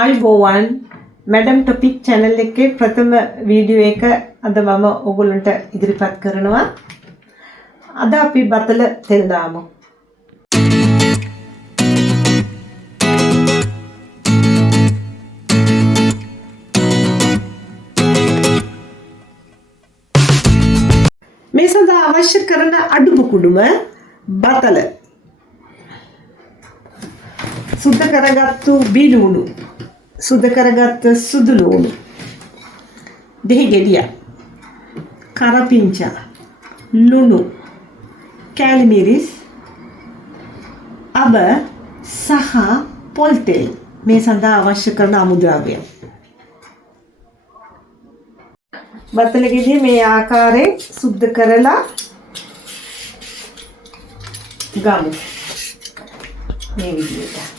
ආයිබෝවන් madam topic channel එකේ ප්‍රථම video එක අද මම ඔයගොල්ලන්ට ඉදිරිපත් කරනවා. අද අපි බතල තෙල් දාමු. මේ සඳහා අවශ්‍ය කරන අඩුම කුඩුම බතල. සුද්ධ කරගත්තු බීලුණු සුද්ධ කරගත්ත සුදු ලුණු දෙහි ගෙඩිය කරපිංචා ලුණු කැලි මිරිස් අබ සහ පොල් තෙල් මේ සඳහා අවශ්‍ය කරන අමුද්‍රව්‍ය. බතල ගෙඩිය මේ ආකාරයෙන් සුද්ධ කරලා ගමු. මේ විදිහට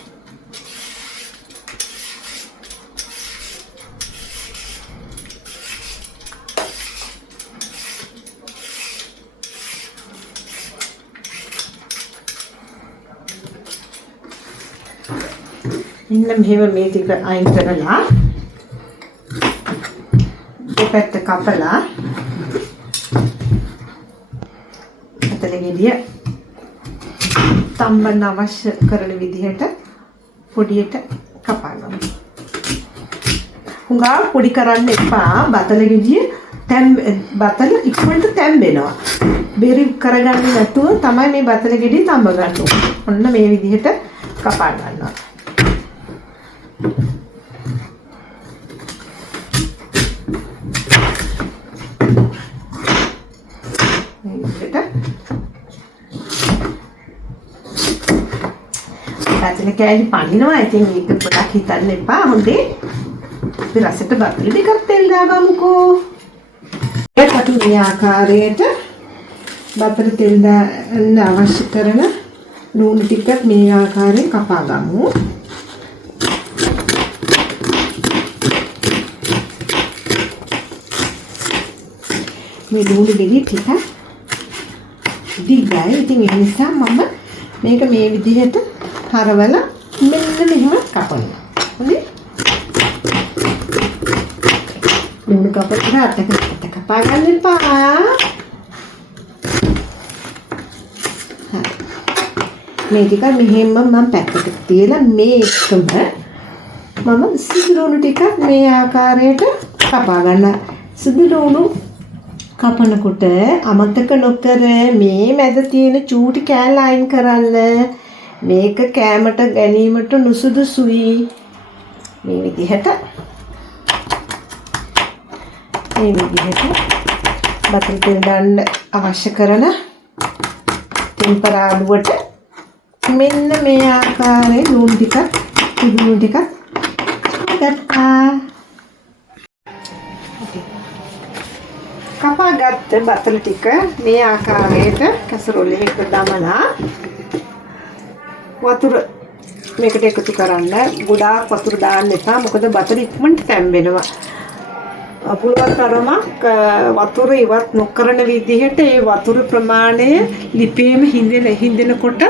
ඉන්න මෙහෙම මේ ටික අයින් කරලා දෙපැත්ත කපලා අතල ගෙඩිය තම්බන්න අවශ්‍ය කරන විදිහට පොඩියට කපා ගමු. හුඟා පොඩි කරන්න එපා. බතල ගෙඩිය බතල ඉක්මනට තැම්බෙනවා. බෙරි කරගන්නේ නැතුව තමයි මේ බතල ගෙඩිය තම්බ ගන්න ඕනේ. ඔන්න මේ විදිහට කපා ගන්නවා. බතල කෑලි පනිනවා. ඉතින් මේක පොඩක් හිතන්න එපා. හොඳේ අපි රසට බතල ටිකක් තෙල් දාගමුකෝ. ඒකට මේ ආකාරයට බතල තෙල් දාන්න අවශ්‍ය කරන ලුණු ටිකක් මේ ආකාරයෙන් කපා ගමු. මේ ලුණු ගෙඩිය ටික දිගයි. ඉතින් ඒ නිසා මම මේක මේ විදිහට හරවලා මෙන්න මෙහෙම කපනවා. හරි? ලුණු කපලා අතකට කපා ගන්න එපා. මේ ටික මෙහෙම මම පැත්තකට තියලා මේ එකම මම සුදු ලුණු ටිකක් මේ ආකාරයට කපා ගන්න. සුදු ලුණු කපනකොට අමතක නොකර මේ මැද තියෙන චූටි කෑල්ල අයින් කරන්න. මේක කෑමට ගැනීමට නුසුදුසුයි. මේ විදිහට බතල තෙල් දාන්න අවශ්‍ය කරන ටෙම්පරාදුවට මෙන්න මේ ආකාරයේ ලුණු ටිකක් සුදු ටිකක් ගත්තා. කපාගත්ත බතල ටික මේ ආකාරයට කැසරොලේ එක දමලා වතුර මේකට එකතු කරන්න. ගොඩාක් වතුර දාන්න එපා. මොකද බතල ඉක්මනට තැම්බෙනවා. පුළුවන් තරමක් වතුර ඉවත් නොකරන විදිහට ඒ වතුර ප්‍රමාණය ලිපේම හින්දෙනකොට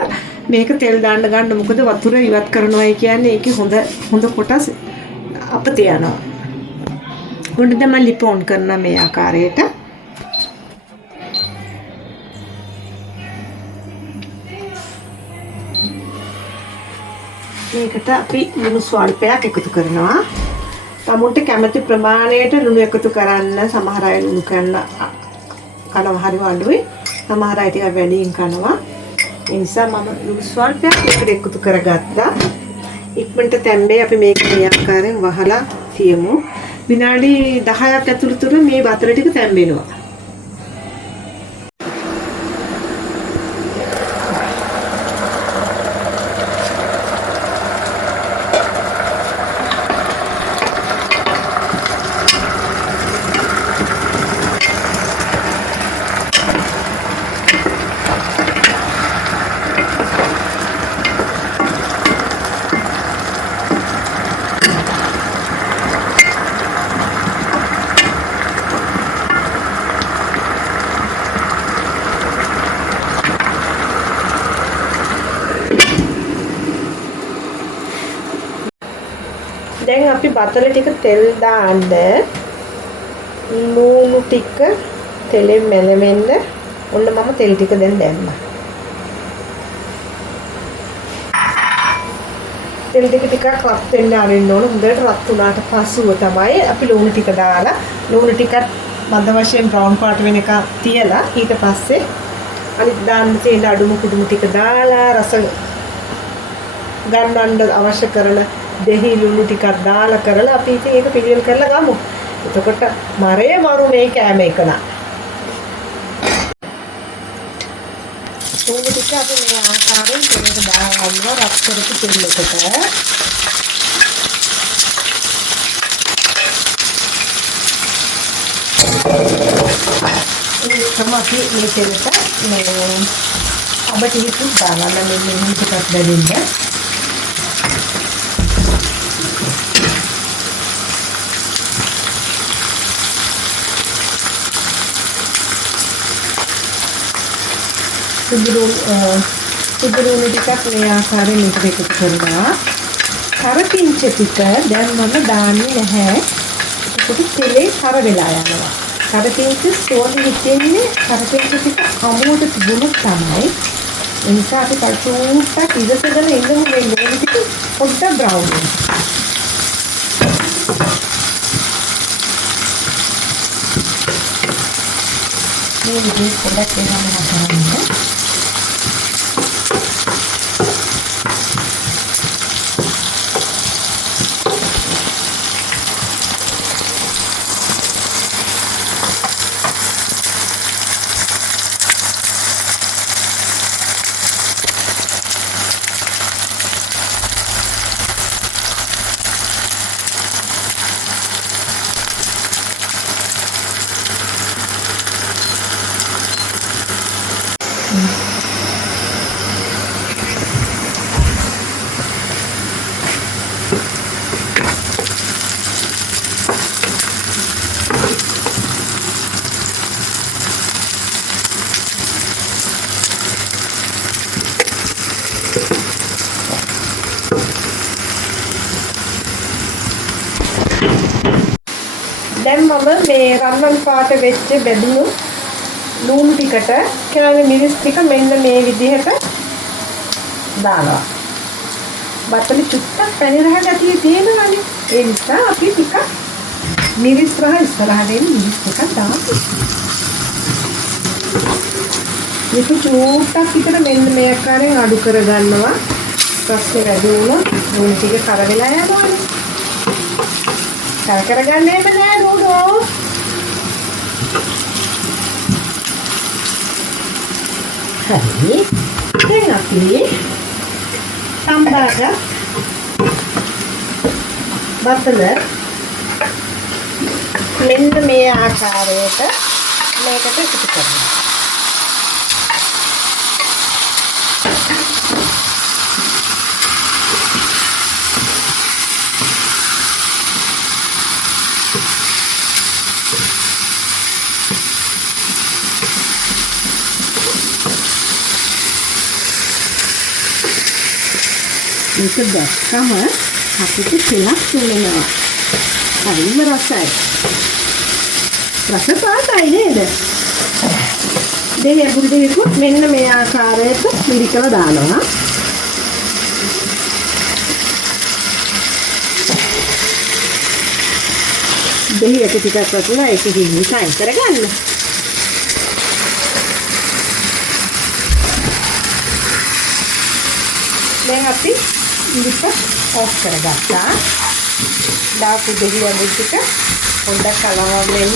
මේක තෙල් දාන්න ගන්න. මොකද වතුර ඉවත් කරනවායි කියන්නේ ඒකේ හොඳ කොටස් අපත යනවා. උඩ තමයි ලිප ඔන් කරන මේ ආකාරයට. මේකට අපි ලුණු ස්වල්පයක් එකතු කරනවා. තමුන්ට කැමති ප්‍රමාණයට ලුණු එකතු කරන්න. සමහර අය ලුණු කනවා හරි අඩුයි. සමහර අය ටිකක් වැඩියෙන් කනවා. ඒ නිසා මම ලුණු ස්වල්පයක් එකට එකතු කරගත්තා. ඉක්මනට තැම්බේ. අපි මේක මේ ආකාරයෙන් වහලා තියමු. විනාඩි 10ක් ඇතුළත මේ බතල ටික තැම්බෙනවා. දැන් අපි බතල ටික තෙල් දාන්න ලුණු ටික තෙලෙන් මැලෙන්න ඔන්න මම තෙල් ටික දැන් දැම්මා. තෙල් ටික ටිකක් රත් වෙන්න ආරින්න ඕන. හොඳට රත් වුණාට පස්සුව තමයි අපි ලුණු ටික දාලා ලුණු ටිකත් මද වශයෙන් බ්‍රවුන් පාට වෙනකන් තියලා ඊට පස්සේ අනිත් දාන්න තියෙන අඩුම කුඩුම ටික දාලා රස ගන්නන්න අවශ්‍ය කරන දෙහි ලුණු ටිකක් දාලා කරලා අපි ඉතින් ඒක පිළිවෙල කරලා ගමු. එතකොට මරේ මරු මේ කෑම එක නා. ලුණු ටික අපි මේ ආකාරයෙන් දෙකට දානවා රත් කරපු තෙල් එකට. තමයි මේ තෙලට මේ අපිට හිතුව දාලා මෙන්න මේකත් බැලින්න. සුදුරු ටිකක් මේ ආකාරයෙන් මේකට එකතු කරනවා. කරපිංච ටික දැන් මම දාන්නේ නැහැ. ඒක තෙලේ කර වෙලා යනවා. කරපිංච සෝඩි හිතෙන්නේ කරපිංච ටික අමුවට තිබුණොත් තමයි. ඒ නිසා අපි පල්චුට්ටක් ඉඳසගෙන ඉඳමු මේ ලුණු ටික පොඩ්ඩක් බ්‍රවුන් වෙනවා. මේ විදිහට පොඩ්ඩක් වෙනම කරන්න. දැන් මම මේ රන්වන් පාට වෙච්ච බෙදුණු ලුණු ටිකට කියන්නේ මිරිස් ටික මෙන්න මේ විදිහට දානවා. බත්තලි චුට්ටක් පැණි රහ ගැටිය තියෙනවානේ. ඒ නිසා අපි ටික මිරිස් රහ ඉස්සරහට එන මිරිස් ටිකක් දාමු. මේක චුට්ටක් විතර මෙන්න මේ ආකාරයෙන් අඩු කර ගන්නවා. ඊපස්සේ වැඩි වුණොත් ලුණු ටික කර වෙලා යනවානේ. කරගන්නේ නැහැ නෝඩෝ. හරි. දැන් අපි සම්බාර බතල මෙන්න මේ ආකාරයට මේකට එකතු කරනවා. මේක දැක්කම අපිට තෙලක් තේරෙනවා. හරිම රසයි. රස පාටයි නේද? දෙවියන් බුදුදෙවියන් මෙන්න මේ ආකාරයට මිරිකල දානවා. දෙවියන් ටිකක් වතුනා ඒක දිහි සයින් කරගන්න. දැන් අපි ඉලිප ඔෆ් කරගත්තා. දාපු දෙවියන් ටික පොඩ්ඩක් කලවම් වෙන්න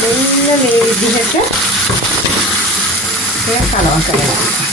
මෙන්න මේ විදිහට ඒක කලවම් කරගන්න.